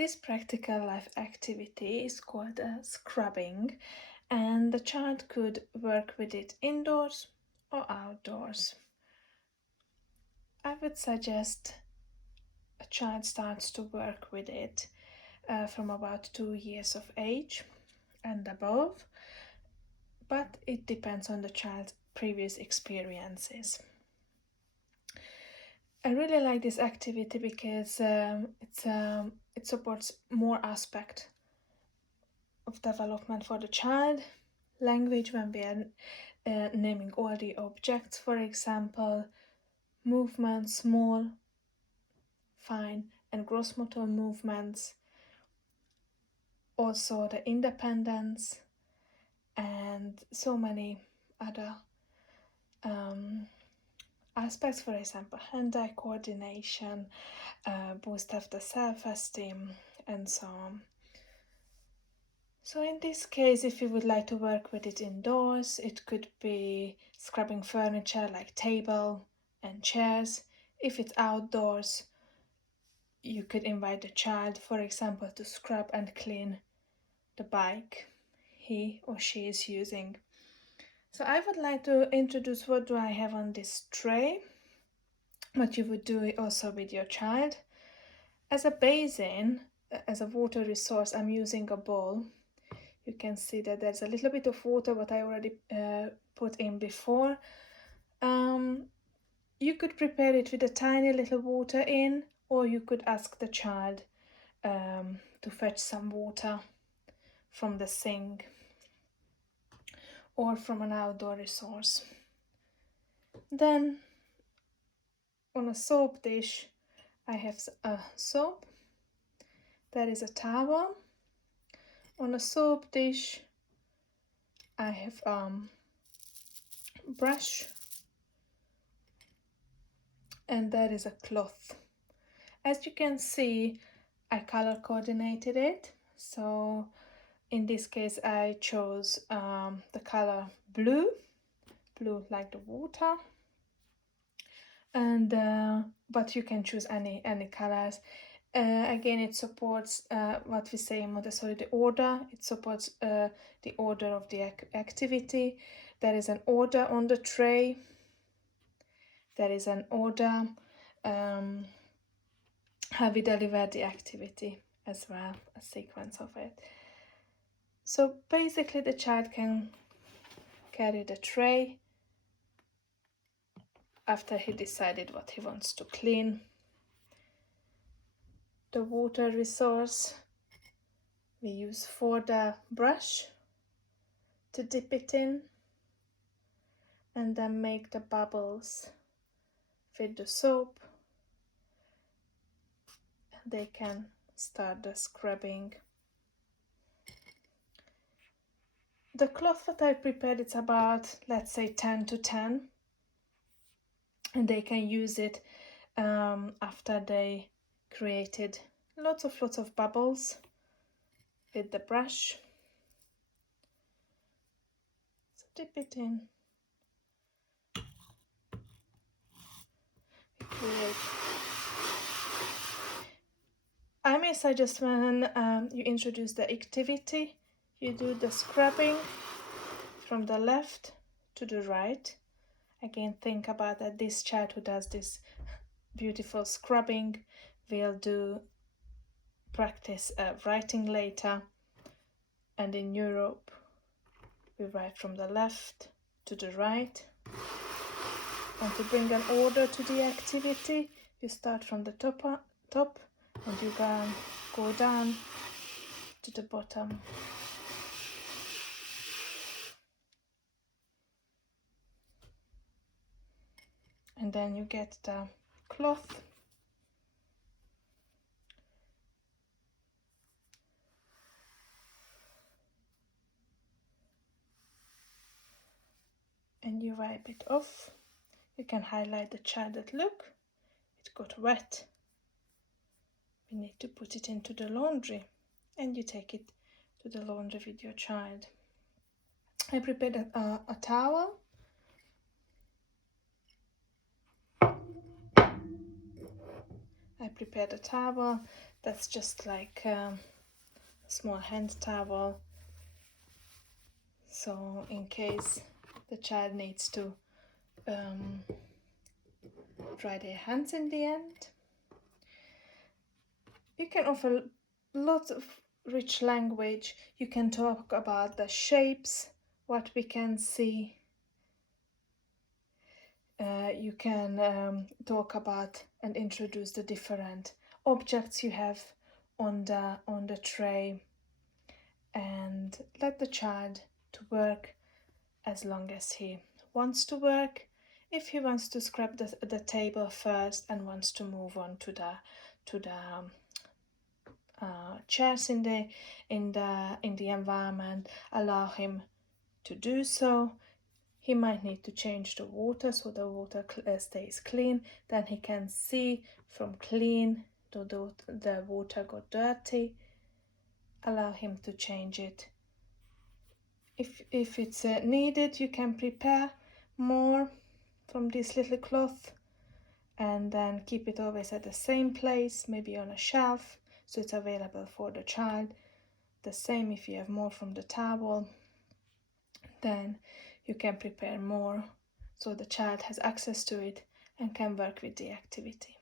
This practical life activity is called scrubbing, and the child could work with it indoors or outdoors. I would suggest a child starts to work with it from about 2 years of age and above, but it depends on the child's previous experiences. I really like this activity because it supports more aspects of development for the child. Language, when we are naming all the objects, for example, movements, small, fine, and gross motor movements. Also the independence and so many other aspects, for example, hand-eye coordination, boost of the self-esteem, and so on. So in this case, if you would like to work with it indoors, it could be scrubbing furniture like table and chairs. If it's outdoors, you could invite the child, for example, to scrub and clean the bike he or she is using. So I would like to introduce what do I have on this tray, what you would do also with your child. As a basin, as a water resource, I'm using a bowl. You can see that there's a little bit of water what I already put in before. You could prepare it with a tiny little water in, or you could ask the child to fetch some water from the sink or from an outdoor resource. Then on a soap dish, I have a soap. There is a towel. On a soap dish, I have brush, and there is a cloth. As you can see, I color coordinated it. So in this case, I chose the color blue like the water, and but you can choose any colors. Again, it supports what we say in Montessori, the order. It supports the order of the activity. There is an order on the tray. There is an order how we deliver the activity as well, a sequence of it. So basically the child can carry the tray after he decided what he wants to clean. The water resource we use for the brush to dip it in and then make the bubbles with the soap. They can start the scrubbing. The cloth that I prepared, it's about, let's say, 10 to 10, and they can use it after they created lots of bubbles with the brush. So dip it in. I may suggest when you introduce the activity, you do the scrubbing from the left to the right. Again, think about that this child who does this beautiful scrubbing will do practice writing later. And in Europe, we write from the left to the right. And to bring an order to the activity, you start from the top and you can go down to the bottom. And then you get the cloth. And you wipe it off. You can highlight the child that look, it got wet. We need to put it into the laundry, and you take it to the laundry with your child. I prepared a towel. I prepared a towel. That's just like a small hand towel. So in case the child needs to dry their hands in the end. You can offer lots of rich language. You can talk about the shapes, what we can see. You can talk about and introduce the different objects you have on the tray, and let the child to work as long as he wants to work. If he wants to scrub the table first and wants to move on to the chairs in the environment, allow him to do so. He might need to change the water so the water stays clean. Then he can see from clean to the water got dirty. Allow him to change it. If it's needed, you can prepare more from this little cloth and then keep it always at the same place, maybe on a shelf, so it's available for the child. The same if you have more from the towel, then you can prepare more so the child has access to it and can work with the activity.